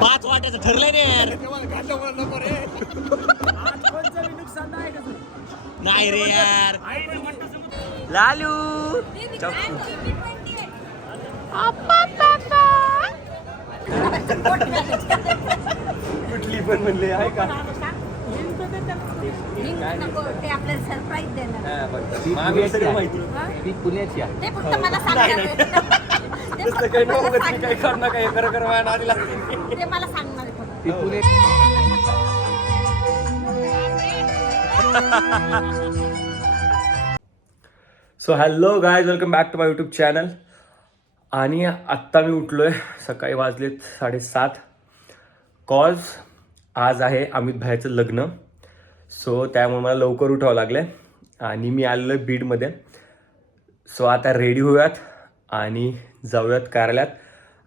5 वाट्याचं ठरलंय रे यार. नाही रे यार. लालू कुठली पण म्हणले आहे का ते आपल्याला सरप्राईज देणार. ती पुण्याची आहे. ते फक्त मला सांगणार. काही नव्हतं काही करणं काही खरं आधी लागते ते मला सांगणार आहे फक्त. ती Pune. So hello guys, welcome back to my YouTube channel. आणि आत्ता मी उठलो आहे, सकाळी वाजलेत 7:30. कॉज आज आहे अमित भाईचं लग्न. सो त्यामुळे मला लवकर उठावं लागलं आहे आणि मी आलेलो आहे बीडमध्ये. सो आता रेडी होऊयात आणि जाऊयात कार्यालयात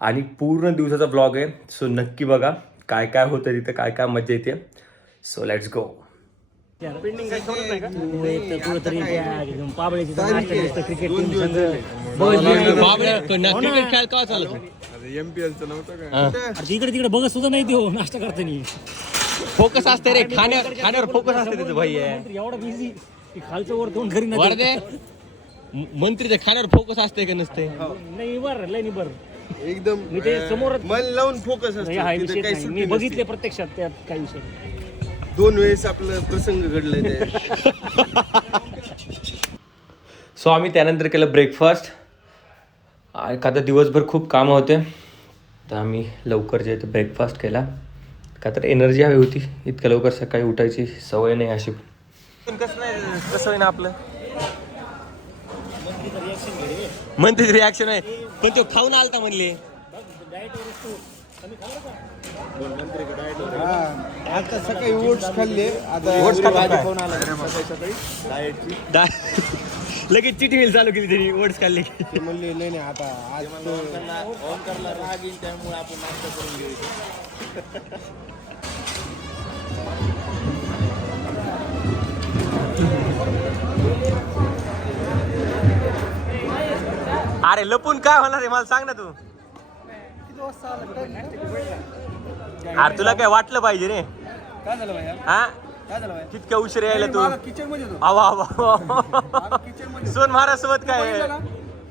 आणि पूर्ण दिवसाचा ब्लॉग आहे. सो नक्की बघा काय काय होतं तिथं, काय काय मजा येते. So let's go. क्रिकेट खेळ का चालत एमपीएलचं नव्हतं काय इकडे तिकडे बघत सुद्धा नाही देऊ नाश्ता करताना. फोकस असते रे, खाण्यावर फोकस असते त्याचं भाई. एवढा बिझी खालचं वर दोन घरी वरदे मंत्रीच्या खाण्यावर फोकस असते का नसते? नाही बर लय बर एकदम मी ते समोर मन लावून फोकस असतो. हा तिथे विषय काही नाही. सुट्टी मी नसते. बघितले प्रत्यक्षात त्यात काही विषय नाही. 2 वेळेस आपलं प्रसंग घडलाय ते. सो आम्ही त्यानंतर केलं ब्रेकफास्ट. का तर दिवसभर खूप कामं होते तर आम्ही लवकर जे ते ब्रेकफास्ट केला. का तर एनर्जी हवी होती, इतक्या लवकर सकाळी उठायची सवय नाही अशी. कसं आहे ना आपलं म्हणते रिॲक्शन आहे, पण तो खाऊन आलता म्हणले. आता सकाळी ओट्स खाल्ले. आता ओट्स खाल्ले. फोन आला सकाळी डाएटची. लगेच चिठी मिल चालू केली त्यांनी ओट्स खाल्ले की. ते म्हणले नाही आता आज ओमकारला राग येईल त्यामुळे आपण नाश्ता करून घेऊ. अरे लपून काय होणार आहे मला सांग ना तू. अरे तुला काय वाटलं पाहिजे रे? काय झालं भाई? हा काय झालं भाई? कितक्या उशीर यायला तू? किचन मध्ये होतो. आवा आवा किचन मध्ये सोन महाराज सोबत काय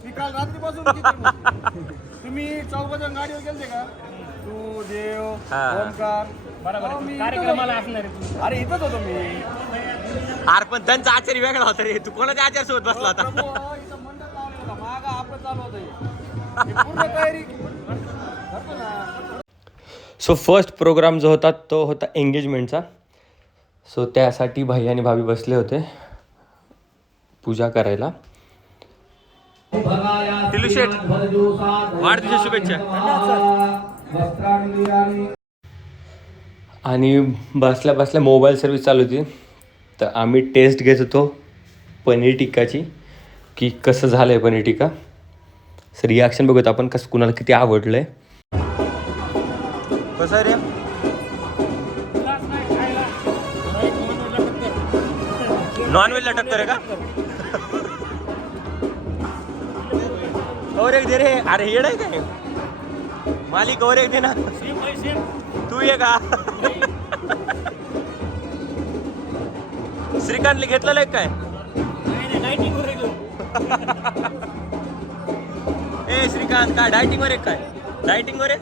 मी काल रात्रीपासून kitchen मध्ये. तुम्ही चौघजण गाडीवर गेलते का? तू देव हा. ओमकार बरोबर हो, मी कार्यक्रमाला असणार आहे. अरे इथंच होतो मी. अरे पण त्यांचा आचार्य वेगळा होता रे, तू कोणाच्या आचार्य सोबत बसला होता? प्रभू, इथं मंडप लावलेलं होतं. मागं आपलं चालू होतं हे. ही पूर्ण तयारी करतो ना. सो फर्स्ट प्रोग्राम जो होता तो होता एंगेजमेंटचा. सो त्यासाठी भाई आणि भाभी बसले होते पूजा करायला. टिलू शेठ, वाढदिवसाच्या शुभेच्छा. आणि बसल्या बसल्या मोबाईल सर्व्हिस चालू होती तर आम्ही टेस्ट घेत होतो पनीर टिक्काची की कसं झालं आहे पनीर टिक्का. सर रिॲक्शन बघूत आपण कसं कुणाला किती आवडलं आहे. कसं आहे रे? नॉनव्हेजला टक्कर आहे का? और एक दे रे. अरे येड आहे काय मालिक, और एक दे ना. तू ये का? श्रीकांतला घेतलेलं आहे काय? ए श्रीकांत काय डायटिंग वर आहे काय? डायटिंग वर आहे.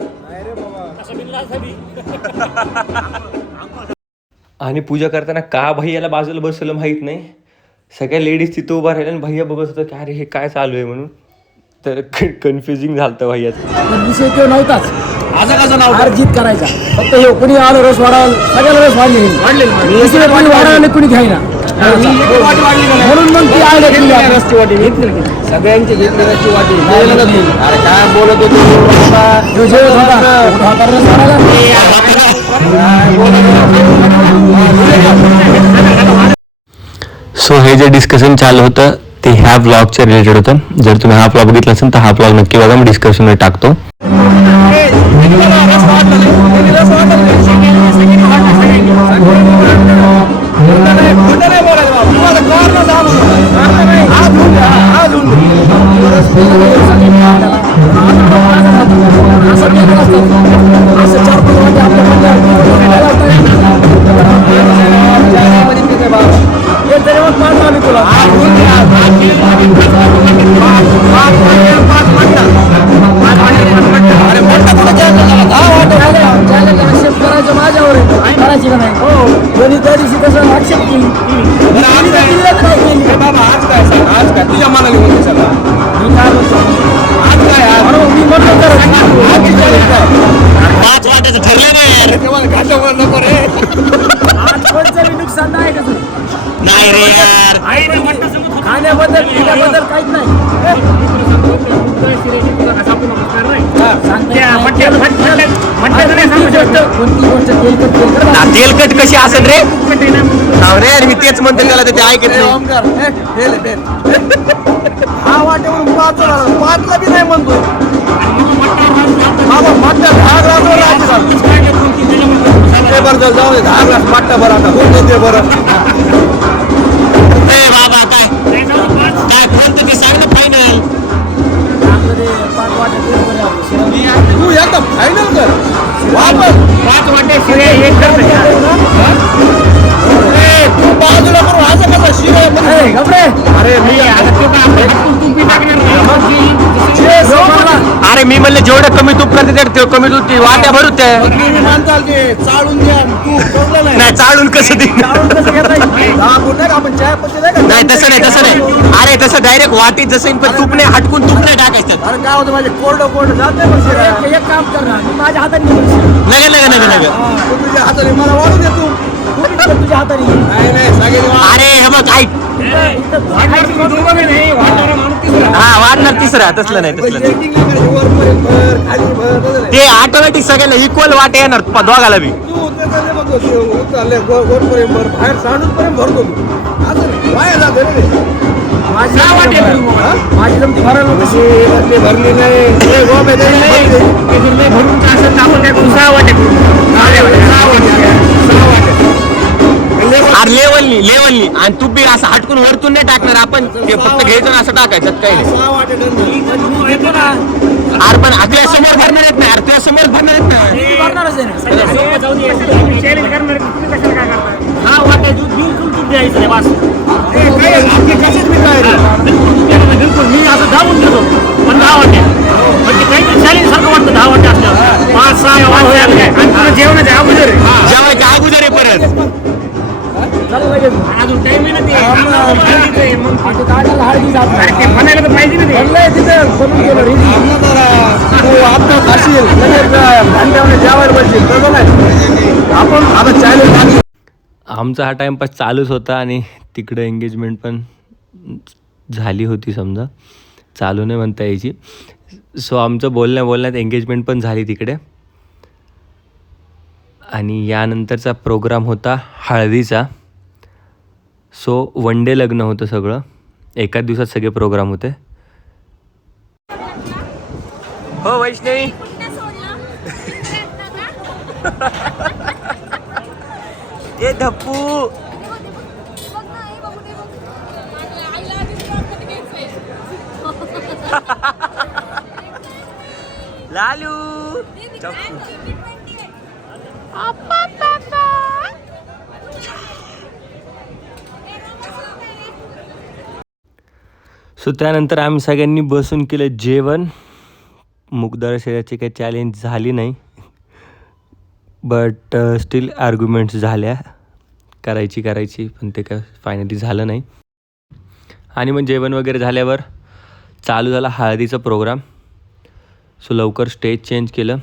आणि पूजा करताना का भैयाला बाजूला बसवलं माहीत नाही. सगळ्या लेडीज तिथं उभा राहिल्या आणि भैया बघत होतं की अरे हे काय चालू आहे म्हणून. तर कन्फ्युजिंग झालं होतं भैयाचं. विषय तो नव्हताच. आता कसं नाव अर्जित करायचा. फक्त हे कोणी आलं रस वाढावं, सगळ्याला रस वाढले कोणी वाढावं कोणी घ्यायना म्हणून मग ती आयडिया केली रसची वाटी घेतली. सगळ्यांची घेतली रसची वाटी. अरे काय बोलत होतो सो हे जे डिस्कशन चालू होतं ते ह्या ब्लॉगच्या रिलेटेड होतं. जर तुम्ही हा ब्लॉग बघितला असेल तर हा ब्लॉग नक्की बघा, मी डिस्क्रिप्शनमध्ये टाकतो. असं केलं असतं असं 4-5 वाटे आपल्या हे तरी मग मानतो आम्ही तुला आक्षेप करायचं माझ्यावर आहे करायची का नाही कोणी त्या दिवशी कसं आक्षेप केली आज काय तुझ्या मनाने बोलते सगळं मी काय म्हणतो आज काय बरोबर मी म्हणतो तर पाच वाट्याचं ठरलं नाही यार. नको रे आज कोणचं बी नुकसान नाही कसं नाही रे यार. खाण्याबद्दल पिण्याबद्दल काहीच नाही कोणती गोष्ट तेलकट कशी असेल रे नाव रे आणि मी तेच म्हणतो त्याला ते ऐकत नाही. ओमकार हा वाटेवरून 5 ला बी नाही म्हणतोय बाबा मट्टा 10 ग्लासवर राहते बरं जाऊ दे 10 ग्लास मट्टा बरं आता कोण देते बरं ए बाबा काय काय कोणतं ते सांग ना फायनल. तू एकदम फायनल कर वापर 5 वाटे शिवाय एक कर तू बाजूला करून असं कसं शिवाय अरे मी अरे मी म्हणलं जेवढं कमी तूप करते ते कमी तूप वाट्या भरूच मानताल ते चाळून द्या तू सोडलं नाही नाही चाळून कसं दे आपण चाय पत्ती नाही का नाही तसं नाही अरे तसं डायरेक्ट वाटीत जसं पण तूप नाही हटकून तूप नाही टाकायचं. अरे काय होतं माझे कोरडं जाते मग शिरा एक काम कर ना मी माझ्या हाताने नग तू तुझ्या हाताने मला वाढू दे तू तुझ्या हाताने नाही सांगेल अरे हे बघ ऐक हा वाढणार तिसरा तसलं नाही वरपर्यंत भर खाली भर ते ऑटोमॅटिक सगळ्याला इक्वल वाटे येणार दोघाला बी. तू त्याच्याने बघ वरपर्यंत भर बाहेर सांडूपर्यंत भरतो तू असं नाही वाया जाते रे माझी जमती भरायला कशी भरली नाही अरे लेवलनी आणि तू बी असं हटकून वरतून नाही टाकणार आपण ते फक्त घ्यायचं आणि असं टाकायचं काही नाही. 6 वाटे दंड अरे पण आपल्या समोर भरणार येत नाही अरे तुझ्या समोर भरणार येत नाही. भरणारच आहे बिलकुल मी असं दाबून घेतो पण 10 वाटे म्हणजे काहीतरी चॅलेंज सारखं वाटतं 10 वाटे असल्यावर 5-6 जेवणाच्या अगोदर जेवायच्या अगोदर आहे परत अजून टाइम आहे ना ते हळदी जात म्हणायला तर पाहिजे ना ते तिथं बनून गेलं रे तू आता खाशील जेवायला बसशील तसं नाही आपण आता चॅलेंज आमचा हा टाइमपास चालूच होता आणि तिकडे एंगेजमेंट पण झाली होती समजा चालू नाही म्हणता यायची. सो आमचं बोलण्यात एंगेजमेंट पण झाली तिकडे आणि यानंतरचा प्रोग्राम होता हळदीचा. सो 1 डे लग्न होतं सगळं एकाच दिवसात सगळे प्रोग्राम होते. हो वैष्णवी ए धप्पू लालू सो त्यानंतर आम्ही सगळ्यांनी बसून केलं जेवण. मुखदार शरीराची काही चॅलेंज झाली नाही बट स्टील आर्ग्युमेंट्स झाल्या करायची पण ते काय फायनली झालं नाही. आणि मग जेवण वगैरे झाल्यावर चालू झाला हळदीचा प्रोग्राम. सो लवकर स्टेज चेंज केलं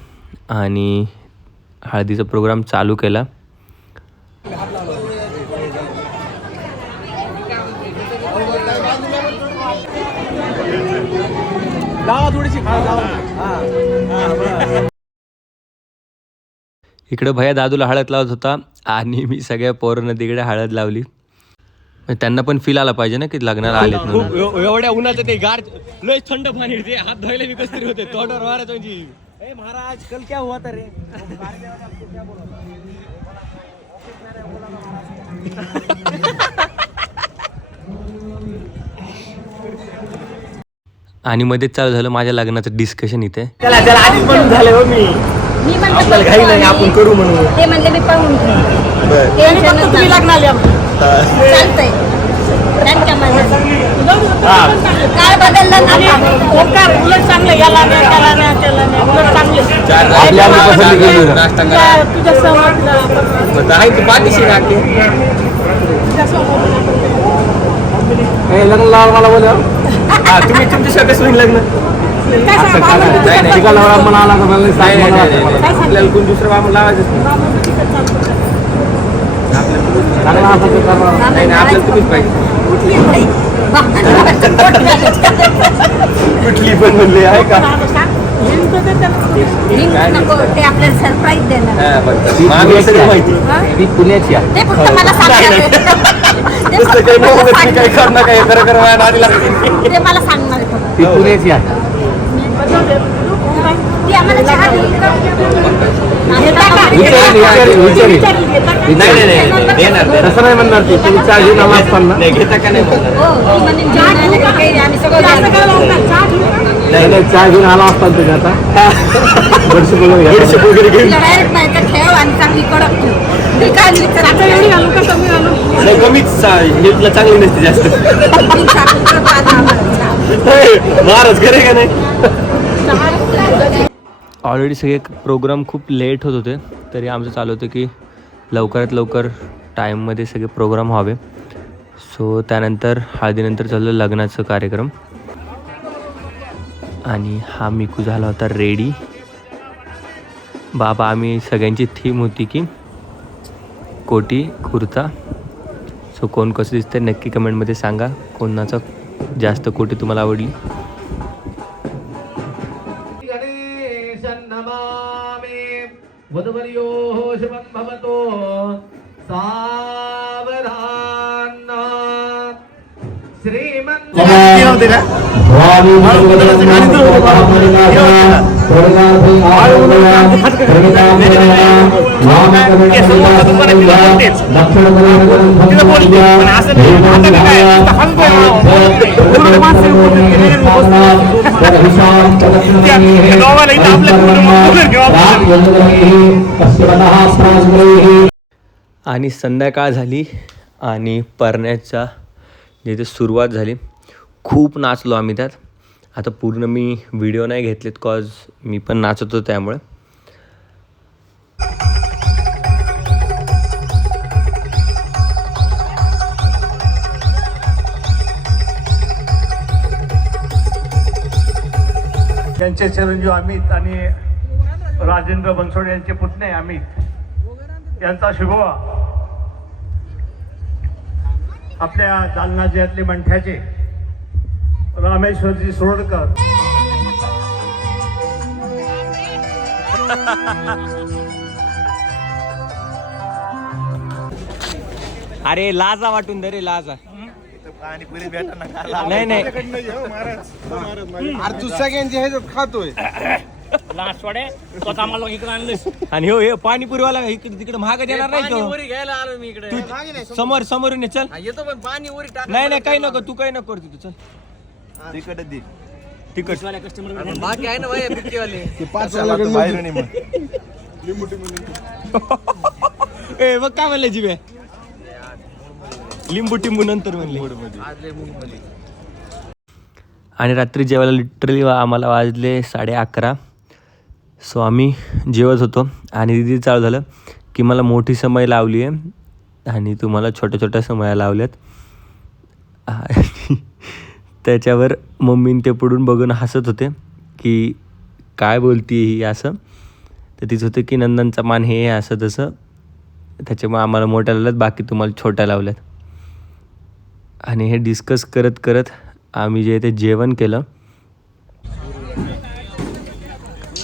आणि हळदीचा प्रोग्राम चालू केला. इकडं भैया दादूला हळद लावत होता आणि मी सगळ्या पोरांना तिकडे हळद लावली. त्यांना पण फील आला पाहिजे ना की लग्नाला आलेत म्हणून. एवढ्या उन्हाचं ते गार लय थंड पाणी ते हात धुवायला बी कसं तरी होते तोंडावर मारायचं म्हणजे ए महाराज कल क्या हुआ था रे आणि मध्येच चालू झालं माझ्या लग्नाचं डिस्कशन इथे. त्याला आधीच म्हणून झालं हो मी मी म्हणलं आपल्याला घाई नाही आपण करू म्हणून. ते म्हणले मी पाहून घेईन. टेन्शनच तुम्ही नाही. लग्नाला या. चालतंय त्यांच्या काय बदललं ना उलट चांगलं याला नाही त्याला नाही त्याला नाही उलट चांगले आपल्या पसंती केली ना. तुझ्या समोर आहे की पाठीशी राहते. लग्न लावा मला बोला. तुम्ही तुमच्या कसं होईल लग्न. ठिकाणा वामन आला का मला आपल्याला कोण दुसरं वामन लावायचं आपल्याला तुम्हीच पाहिजे. कुठली पण म्हणले आहे का ते आपल्याला सरप्राईज देणार माहिती ती पुण्याची आहे. ते फक्त मला काय करणार काय खरं खरं आधी लागते. ते मला सांगणार फक्त. ती पुण्याची आहे. ती आम्हाला चहा देईल का? तसं नाही म्हणणार ती तुम्ही चहा घेऊन आला असताना घेता का नाही हो, ती म्हणे चहा घेऊ का? काही नाही, आम्ही सगळं चहा घेऊन आला असताना तुम्ही आता बडशेप वगैरे घेऊन डायरेक्ट नाही तर ठेव आणि चांगली कडक ठेव. ती काय विचार एवढी घालू का कमी घालू? कमीच तुला चांगली नसते जास्त महाराज करे का नाही. ऑलरेडी सगळे प्रोग्राम खूप लेट होत होते तरी आमचं चालू होतं की लवकरात लवकर टाईममध्ये सगळे प्रोग्राम व्हावे. सो त्यानंतर हळदीनंतर चाललं लग्नाचं कार्यक्रम आणि हा मिकू झाला होता रेडी. बाबा आम्ही सगळ्यांची थीम होती की कोटी कुर्ता. सो कोण कसं दिसतंय नक्की कमेंटमध्ये सांगा कोणाचं जास्त कोटी तुम्हाला आवडली. वधुवर्यो शुभं भवतो सावधान श्रीमंत आणि संध्याकाळ झाली आणि परण्याच्या जिथे सुरुवात झाली. खूप नाचलो आम्ही त्यात. आता पूर्ण मी व्हिडिओ नाही घेतलेत कॉज मी पण नाचत होतो त्यामुळे. त्यांचे चिरंजीव अमित आणि राजेंद्र बनसोडे यांचे पुतणे अमित यांचा शुभवा आपल्या जालना जिल्ह्यातले मंठ्याचे रामेश्वरजी सोडकर अरे लाजा वाटून दे रे लाजा. नाही नाही खातोय आणि हो हे पाणीपुरीवाला इकडे तिकडे महाग देणार नाही तो. तू समोर समोरून ये, चल. नाही नाही काही नको तू काही नको करतो तू चल. तिकट ए बघ काय म्हणले जिबे लिंबू टिंबू नंतर म्हणले. आणि रात्री जेवायला लिटरली आम्हाला वाजले 11:30. सो आम्ही जेवत होतो आणि दिदी चालू झालं की मला मोठी समय लावली आहे आणि तुम्हाला छोट्या छोट्या समया लावल्यात. त्याच्यावर मम्मीने ते पुढून बघून हसत होते की काय बोलती ही असं. तर तिचं होतं की नंदनचा मान हे असं तसं. त्याच्यामुळे आम्हाला मोठ्या लावल्यात बाकी तुम्हाला छोट्या लावल्यात. आणि हे डिस्कस करत करत आम्ही जे ते जेवण केलं.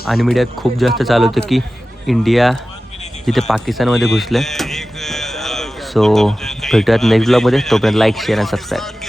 आणि मीडियात खूप जास्त चालू होतं की इंडिया जिथे पाकिस्तानमध्ये घुसलं. सो भेटूयात नेक्स्ट ब्लॉगमध्ये. तोपर्यंत लाईक शेअर आणि सबस्क्राईब.